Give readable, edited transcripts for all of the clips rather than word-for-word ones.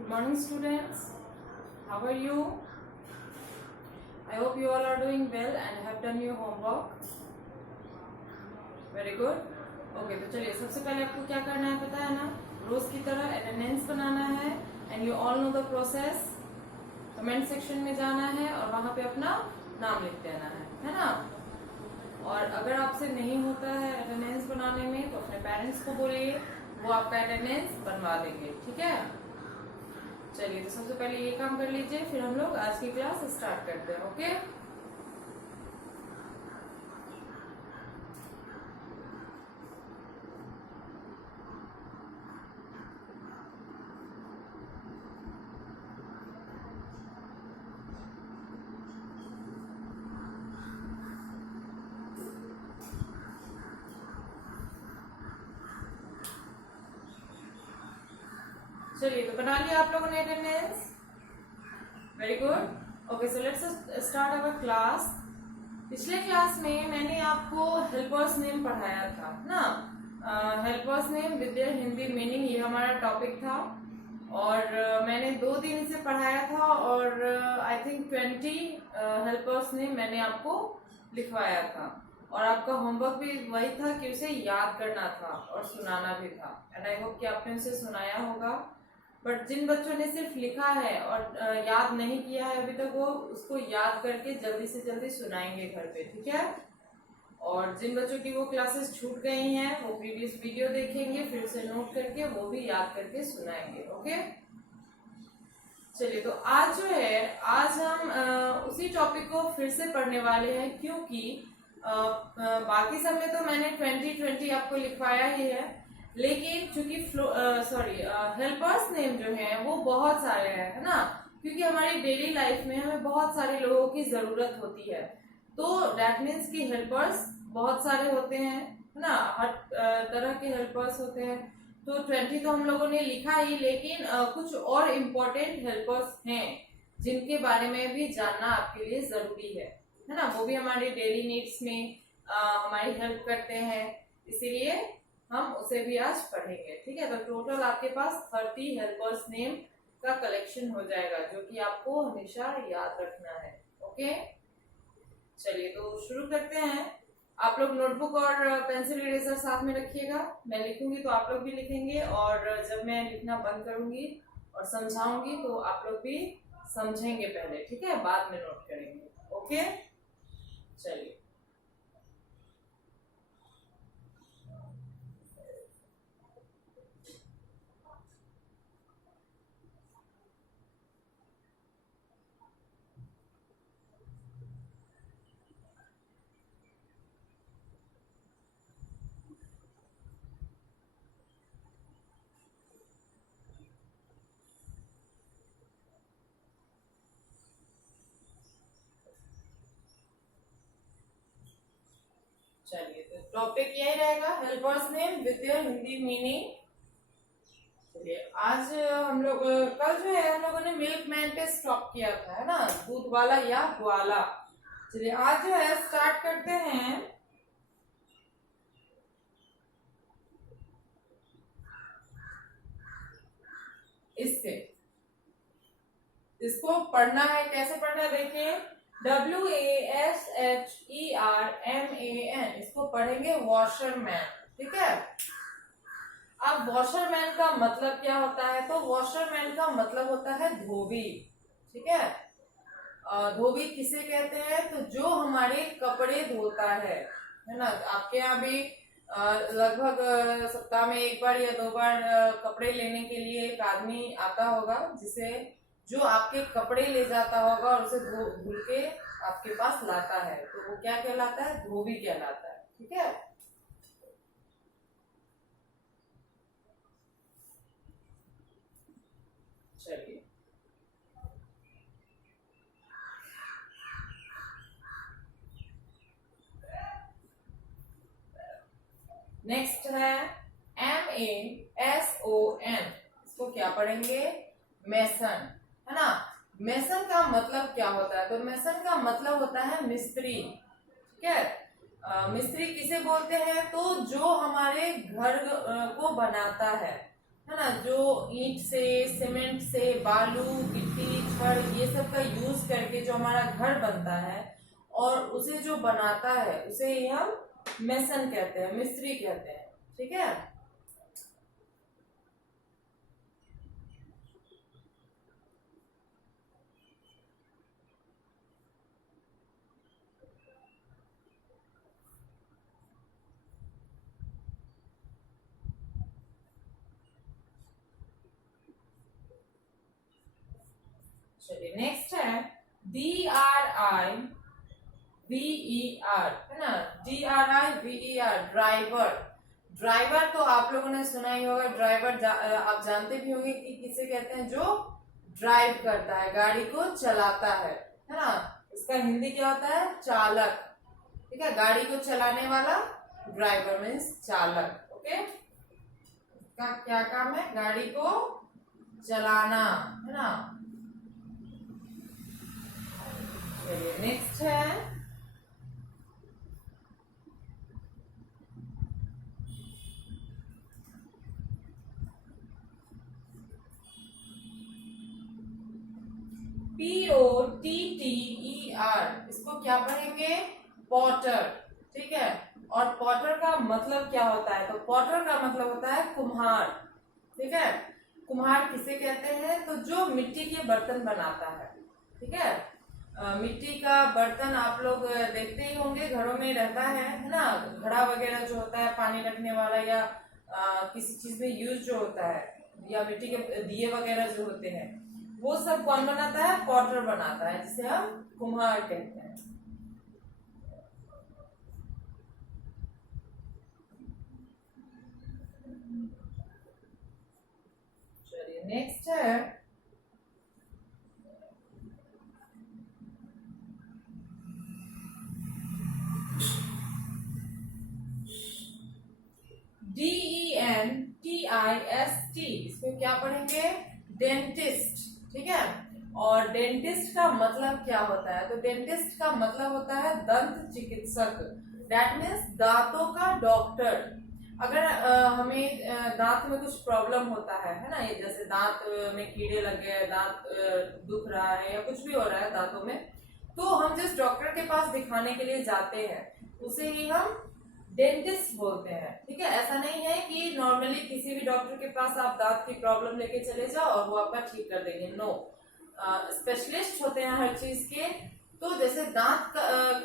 Good morning, students. How are you? I hope you all are doing well and have done your homework. Very good. Okay, तो चलिए सबसे पहले आपको क्या करना है पता है ना, रोज की तरह अटेंडेंस बनाना है and you all know the process. Comment section में जाना है और वहां पे अपना नाम लिख देना है ना. और अगर आपसे नहीं होता है अटेंडेंस बनाने में तो अपने पेरेंट्स को बोलिए, वो आपका अटेंडेंस बनवा देंगे. ठीक है, चलिए तो सबसे पहले ये काम कर लीजिए, फिर हम लोग आज की क्लास स्टार्ट करते हैं. ओके, चलिए तो बना लिया आप लोगों ने attendance. Very good. Okay, so let's start our class. पिछले क्लास में मैंने आपको हेल्पर्स नेम पढ़ाया था ना. Helpers name with their Hindi meaning, ये हमारा टॉपिक था और मैंने 2 दिन इसे पढ़ाया था और आई थिंक 20 हेल्पर्स नेम मैंने आपको लिखवाया था. और आपका होमवर्क भी वही था कि उसे याद करना था और सुनाना भी था. एंड आई होप कि आपने उसे सुनाया होगा. बट जिन बच्चों ने सिर्फ लिखा है और याद नहीं किया है अभी तक, वो उसको याद करके जल्दी से जल्दी सुनाएंगे घर पे. ठीक है, और जिन बच्चों की वो क्लासेस छूट गई हैं वो प्रीवियस वीडियो देखेंगे, फिर से नोट करके वो भी याद करके सुनाएंगे. ओके, चलिए तो आज जो है, आज हम उसी टॉपिक को फिर से पढ़ने वाले हैं, क्योंकि बाकी सब में तो मैंने 2020 आपको लिखवाया ही है, लेकिन चूंकि हेल्पर्स नेम जो है वो बहुत सारे हैं, है ना. क्योंकि हमारी डेली लाइफ में हमें बहुत सारे लोगों की जरूरत होती है, तो दैट मीन्स कि हेल्पर्स बहुत सारे होते हैं, है ना. हर तरह के हेल्पर्स होते हैं. तो 20 तो हम लोगों ने लिखा ही, लेकिन कुछ और इम्पोर्टेंट हेल्पर्स हैं जिनके बारे में भी जानना आपके लिए जरूरी है ना. वो भी हमारी डेली नीड्स में हमारी हेल्प करते हैं, इसीलिए हम उसे भी आज पढ़ेंगे. ठीक है, तो टोटल आपके पास 30 हेल्पर्स नेम का कलेक्शन हो जाएगा, जो कि आपको हमेशा याद रखना है. ओके, चलिए तो शुरू करते हैं. आप लोग नोटबुक और पेंसिल इरेजर साथ में रखिएगा. मैं लिखूंगी तो आप लोग भी लिखेंगे, और जब मैं लिखना बंद करूंगी और समझाऊंगी तो आप लोग भी समझेंगे पहले. ठीक है, बाद में नोट करेंगे. ओके, चलिए. चलिए तो टॉपिक यही रहेगा, helpers name with their Hindi meaning. चलिए, आज हम लोग कल जो है हम लोगों ने मिल्क मैन पे स्टॉप किया था, है ना, दूध वाला या ग्वाला. चलिए आज जो है स्टार्ट करते हैं. इससे इसको पढ़ना है. कैसे पढ़ना है देखिए, WASHERMAN, इसको पढ़ेंगे वॉशरमैन. ठीक है, अब वॉशरमैन का मतलब क्या होता है, तो वॉशरमैन का मतलब होता है धोबी. ठीक है, धोबी किसे कहते हैं, तो जो हमारे कपड़े धोता है ना. आपके यहाँ भी लगभग सप्ताह में 1 बार या 2 बार कपड़े लेने के लिए एक आदमी आता होगा, जिसे जो आपके कपड़े ले जाता होगा और उसे धुल के आपके पास लाता है, तो वो क्या कहलाता है, धोबी कहलाता है. ठीक है, चलिए नेक्स्ट है MASON. इसको क्या पढ़ेंगे, मेसन, है ना. मेसन का मतलब क्या होता है, तो मेसन का मतलब होता है मिस्त्री. ठीक है, मिस्त्री किसे बोलते हैं, तो जो हमारे घर को बनाता है ना. जो ईंट से, सीमेंट से, बालू, गिट्टी, छड़, ये सब का यूज करके जो हमारा घर बनता है और उसे जो बनाता है उसे ही हम मेसन कहते हैं, मिस्त्री कहते हैं। ठीक है। चलिए नेक्स्ट है DRIVER, है ना, DRIVER, ड्राइवर। ड्राइवर तो आप लोगों ने सुना ही होगा, ड्राइवर आप जानते भी होंगे कि किसे कहते हैं, जो ड्राइव करता है, गाड़ी को चलाता है ना। इसका हिंदी क्या होता है, चालक। ठीक है, गाड़ी को चलाने वाला ड्राइवर मीन्स चालक। ओके, इसका क्या काम है, गाड़ी को चलाना, है ना। चलिए नेक्स्ट है POTTER। इसको क्या पढ़ेंगे, पॉटर। ठीक है, और पॉटर का मतलब क्या होता है, तो पॉटर का मतलब होता है कुम्हार। ठीक है, कुम्हार किसे कहते हैं, तो जो मिट्टी के बर्तन बनाता है। ठीक है, मिट्टी का बर्तन आप लोग देखते ही होंगे, घरों में रहता है ना। घड़ा वगैरह जो होता है पानी रखने वाला, या किसी चीज में यूज जो होता है, या मिट्टी के दिए वगैरह जो होते हैं, वो सब कौन बनाता है, पॉटर बनाता है, जिसे हम कुम्हार कहते हैं। चलिए नेक्स्ट है DENTIST। इसको क्या पढ़ेंगे, डेंटिस्ट। ठीक है, और डेंटिस्ट का मतलब क्या होता है, तो डेंटिस्ट का मतलब होता है दंत चिकित्सक। दैट मीन्स दांतों का डॉक्टर। अगर हमें दांत में कुछ प्रॉब्लम होता है ना, ये जैसे दांत में कीड़े लग गए, दांत दुख रहा है, या कुछ भी हो रहा है दांतों में, तो हम जिस डॉक्टर के पास दिखाने के लिए जाते हैं उसे ही हम डेंटिस्ट बोलते हैं। ठीक है, ऐसा नहीं है कि नॉर्मली किसी भी डॉक्टर के पास आप दांत की प्रॉब्लम लेके चले जाओ और वो आपका ठीक कर देंगे। नो, स्पेशलिस्ट होते हैं हर चीज के। तो जैसे दांत का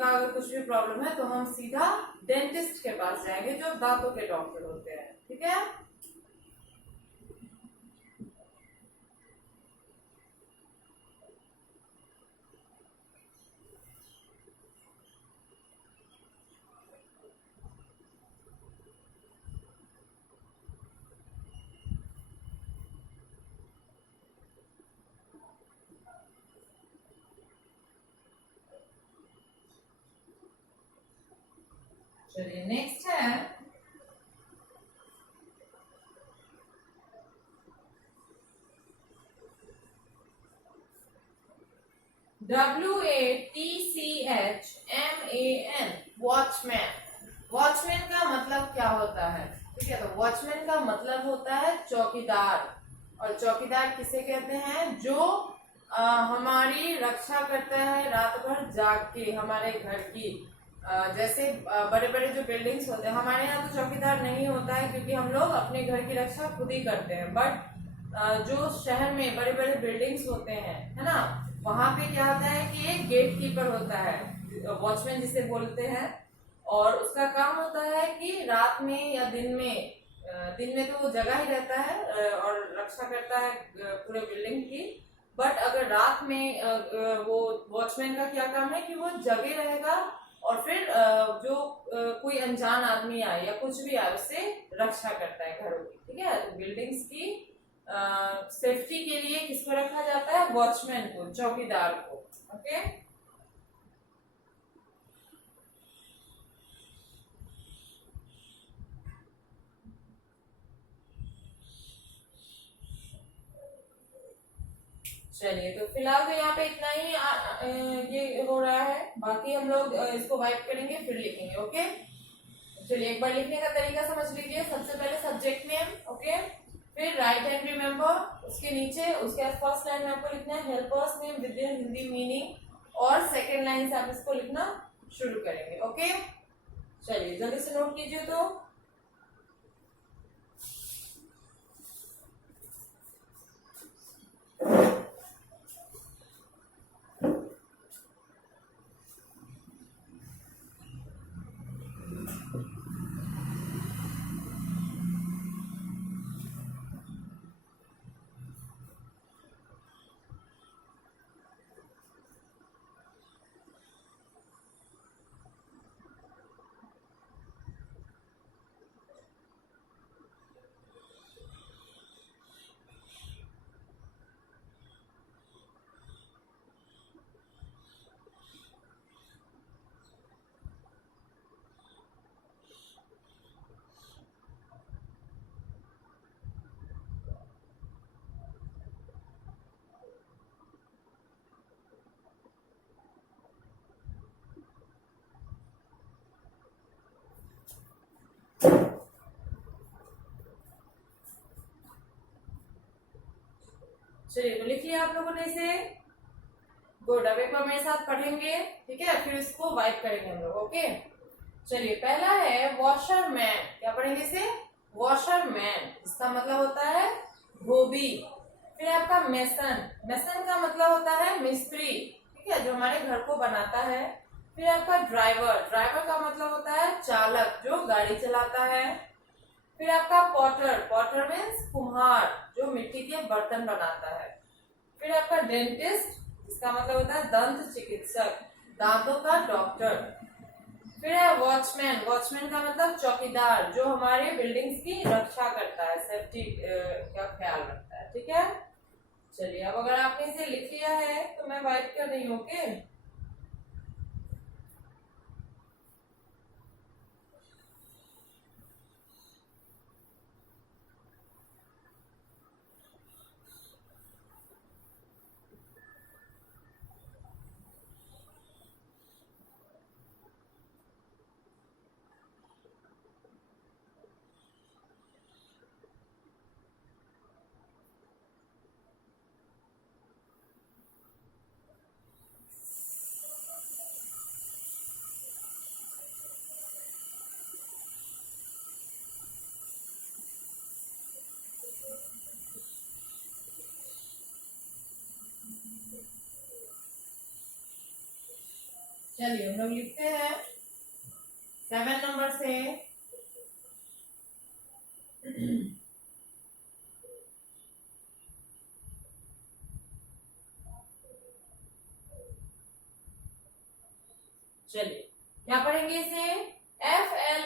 अगर कुछ भी प्रॉब्लम है तो हम सीधा डेंटिस्ट के पास जाएंगे, जो दांतों के डॉक्टर होते हैं। ठीक है, चलिए नेक्स्ट है WATCHMAN, वॉचमैन। वॉचमैन का मतलब क्या होता है, ठीक है, तो वॉचमैन का मतलब होता है चौकीदार। और चौकीदार किसे कहते हैं, जो हमारी रक्षा करता है रात भर जाग के हमारे घर की। जैसे बड़े बड़े जो बिल्डिंग्स होते हैं, हमारे यहाँ तो चौकीदार नहीं होता है क्योंकि हम लोग अपने घर की रक्षा खुद ही करते हैं। बट जो शहर में बड़े बड़े बिल्डिंग्स होते हैं, है ना, वहां पे क्या होता है कि एक गेट कीपर होता है, वॉचमैन जिसे बोलते हैं। और उसका काम होता है कि रात में या दिन में तो वो जगह ही रहता है और रक्षा करता है पूरे बिल्डिंग की। बट अगर रात में वो वॉचमैन का क्या काम है कि वो जगे रहेगा और फिर जो कोई अनजान आदमी आए या कुछ भी आए उससे रक्षा करता है घरों की। ठीक है, तो बिल्डिंग्स की सेफ्टी के लिए किसको रखा जाता है, वॉचमैन को, चौकीदार को। ओके, चलिए तो फिलहाल तो यहाँ पे इतना ही ये हो रहा है। बाकी हम लोग इसको वाइप करेंगे फिर लिखेंगे। ओके, चलिए एक बार लिखने का तरीका समझ लीजिए। सबसे पहले सब्जेक्ट नेम, ओके, फिर राइट हैंड रिमेंबर, उसके नीचे उसके फर्स्ट लाइन में आपको लिखना है helpers name with Hindi meaning, और सेकेंड लाइन से आप इसको लिखना शुरू करेंगे। ओके, चलिए जल्दी से नोट कीजिए। तो चलिए, तो लिख लिया आप लोगों ने इसे। गुड, अब एक बार मेरे साथ पढ़ेंगे, ठीक है, फिर इसको वाइप करेंगे हम लोग। ओके, चलिए पहला है वॉशरमैन। क्या पढ़ेंगे इसे? वॉशरमैन, इसका मतलब होता है धोबी। फिर आपका मेसन, मेसन का मतलब होता है मिस्त्री, ठीक है, जो हमारे घर को बनाता है। फिर आपका ड्राइवर, ड्राइवर का मतलब होता है चालक, जो गाड़ी चलाता है। फिर आपका पॉटर, पॉटर मीन्स कुम्हार, जो मिट्टी के बर्तन बनाता है। फिर आपका डेंटिस्ट, इसका मतलब होता है दंत चिकित्सक, दांतों का डॉक्टर। फिर है वॉचमैन, वॉचमैन का मतलब चौकीदार, जो हमारे बिल्डिंग्स की रक्षा करता है, सेफ्टी का ख्याल रखता है। ठीक है, चलिए अब अगर आपने इसे लिख लिया है तो मैं वाइप कर रही हूँ। ओके, चलिए हम लोग लिखते हैं 7 नंबर से। चलिए क्या पढ़ेंगे इसे?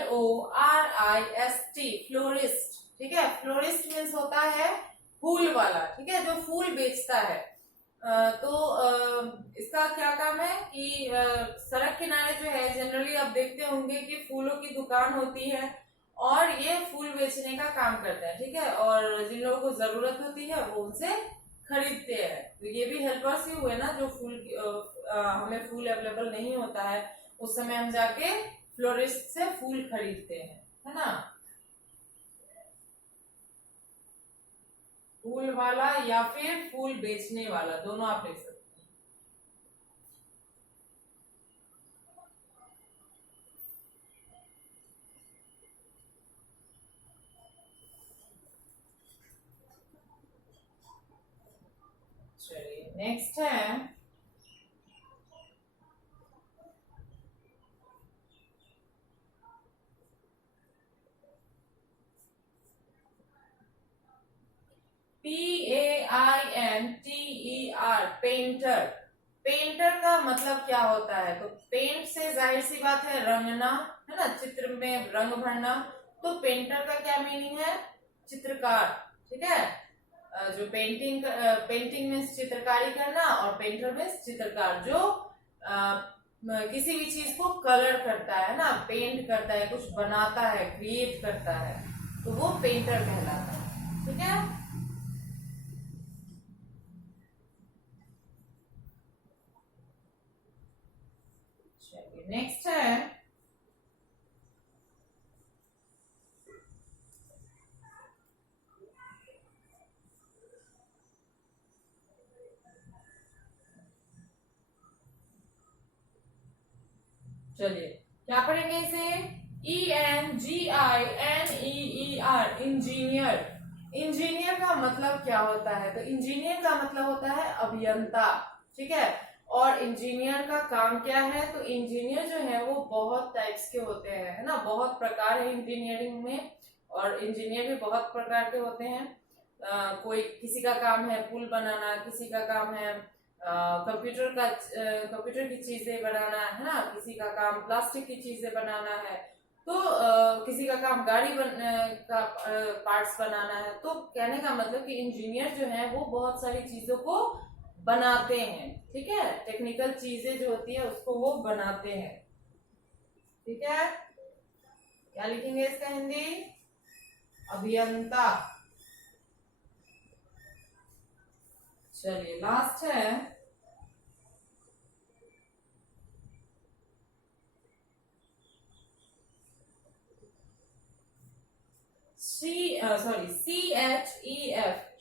FLORIST, florist. ठीक है, फ्लोरिस्ट मीन्स होता है फूल वाला, ठीक है, जो फूल बेचता है। इसका क्या काम है कि सड़क किनारे जो है जनरली आप देखते होंगे कि फूलों की दुकान होती है और ये फूल बेचने का काम करते हैं। ठीक है, और जिन लोगों को जरूरत होती है वो उनसे खरीदते हैं। तो ये भी हेल्पर्स ही हुए ना, जो हमें फूल अवेलेबल नहीं होता है उस समय हम जाके फ्लोरिस्ट से फूल खरीदते हैं, है ना। फूल वाला या फिर फूल बेचने वाला, दोनों आप ले सकते हैं। चलिए नेक्स्ट है PAINTER, पेंटर। पेंटर का मतलब क्या होता है? तो पेंट से जाहिर सी बात है रंगना, है ना, चित्र में रंग भरना। तो पेंटर का क्या मीनिंग है? चित्रकार। ठीक है, जो पेंटिंग में चित्रकारी करना, और पेंटर में चित्रकार, जो किसी भी चीज को कलर करता है ना, पेंट करता है, कुछ बनाता है, क्रिएट करता है, तो वो पेंटर कहलाता है। ठीक है, नेक्स्ट है चलिए क्या पढ़ेंगे इसे, ENGINEER, इंजीनियर। इंजीनियर का मतलब क्या होता है, तो इंजीनियर का मतलब होता है अभियंता, ठीक है। और इंजीनियर का काम क्या है, तो इंजीनियर जो है वो बहुत टाइप्स के होते हैं, है ना, बहुत प्रकार है इंजीनियरिंग में। और इंजीनियर भी बहुत प्रकार के होते हैं। कोई किसी का काम है पुल बनाना, किसी का काम है कंप्यूटर की चीजें बनाना, है ना, किसी का काम प्लास्टिक की चीजें बनाना है, तो किसी का काम गाड़ी का पार्ट्स बनाना है। तो कहने का मतलब कि इंजीनियर जो है वो बहुत सारी चीजों को बनाते हैं, ठीक है, टेक्निकल चीजें जो होती है उसको वो बनाते हैं, ठीक है। क्या लिखेंगे इसका हिंदी, अभियंता। चलिए लास्ट है CHEF,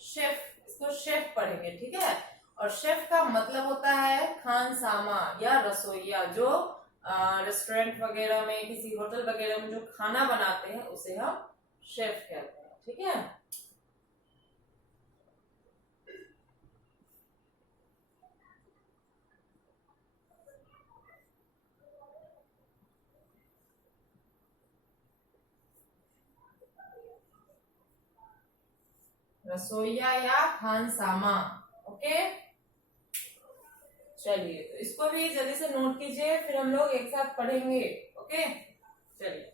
शेफ। इसको शेफ पढ़ेंगे, ठीक है। और शेफ का मतलब होता है खानसामा या रसोइया, जो रेस्टोरेंट वगैरह में, किसी होटल वगैरह में जो खाना बनाते हैं उसे हम शेफ कहते हैं, ठीक है। रसोइया या खानसामा, ओके। चलिए तो इसको भी जल्दी से नोट कीजिए, फिर हम लोग एक साथ पढ़ेंगे, ओके। चलिए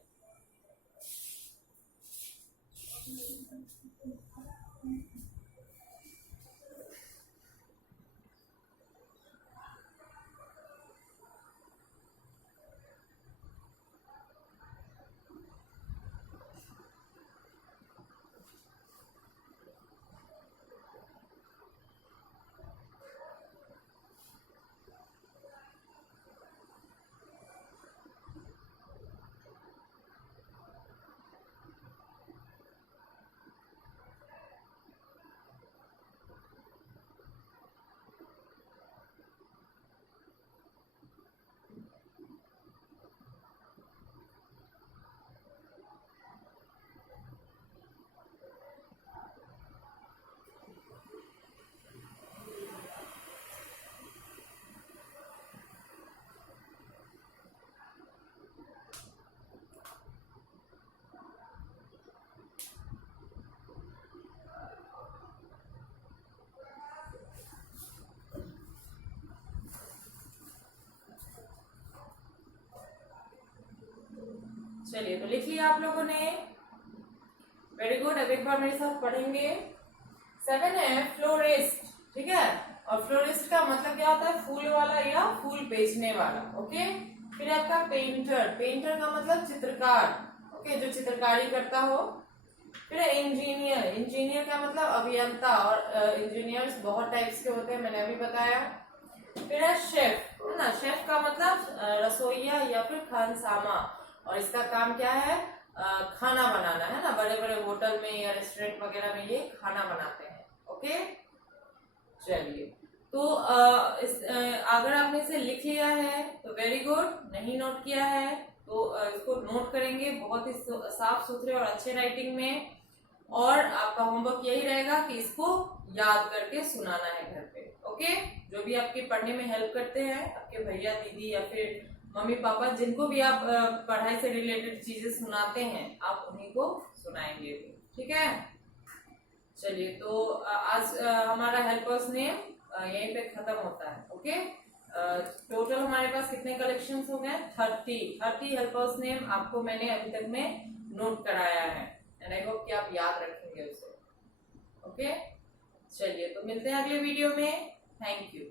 चलिए तो लिख लिया आप लोगों ने, वेरी गुड। अब एक बार मेरे साथ पढ़ेंगे। 7 है फ्लोरिस्ट, ठीक है। और फ्लोरिस्ट का मतलब क्या होता है, फूल वाला या फूल बेचने वाला, ओके। फिर आपका पेंटर, पेंटर का मतलब चित्रकार, ओके, जो चित्रकारी करता हो। फिर इंजीनियर, इंजीनियर का मतलब अभियंता, और इंजीनियर्स बहुत टाइप्स के होते हैं, मैंने अभी बताया। फिर है शेफ, है ना, शेफ का मतलब रसोइया या फिर खानसामा, और इसका काम क्या है, खाना बनाना, है ना, बड़े बड़े होटल में या रेस्टोरेंट वगैरह में ये खाना बनाते हैं, ओके। चलिए तो अगर आपने इसे लिख लिया है तो वेरी गुड, नहीं नोट किया है तो इसको नोट करेंगे बहुत ही साफ सुथरे और अच्छे राइटिंग में। और आपका होमवर्क यही रहेगा कि इसको याद करके सुनाना है घर पे, ओके। जो भी आपके पढ़ने में हेल्प करते हैं, आपके भैया दीदी या फिर मम्मी पापा, जिनको भी आप पढ़ाई से रिलेटेड चीजें सुनाते हैं, आप उन्हीं को सुनाएंगे, ठीक है। चलिए तो आज हमारा हेल्पर्स नेम यहीं पे खत्म होता है, ओके। टोटल हमारे पास कितने कलेक्शंस हो गए, 30 हेल्पर्स नेम आपको मैंने अभी तक में नोट कराया है, एंड आई होप कि आप याद रखेंगे उसे, ओके। चलिए तो मिलते हैं अगले वीडियो में, थैंक यू।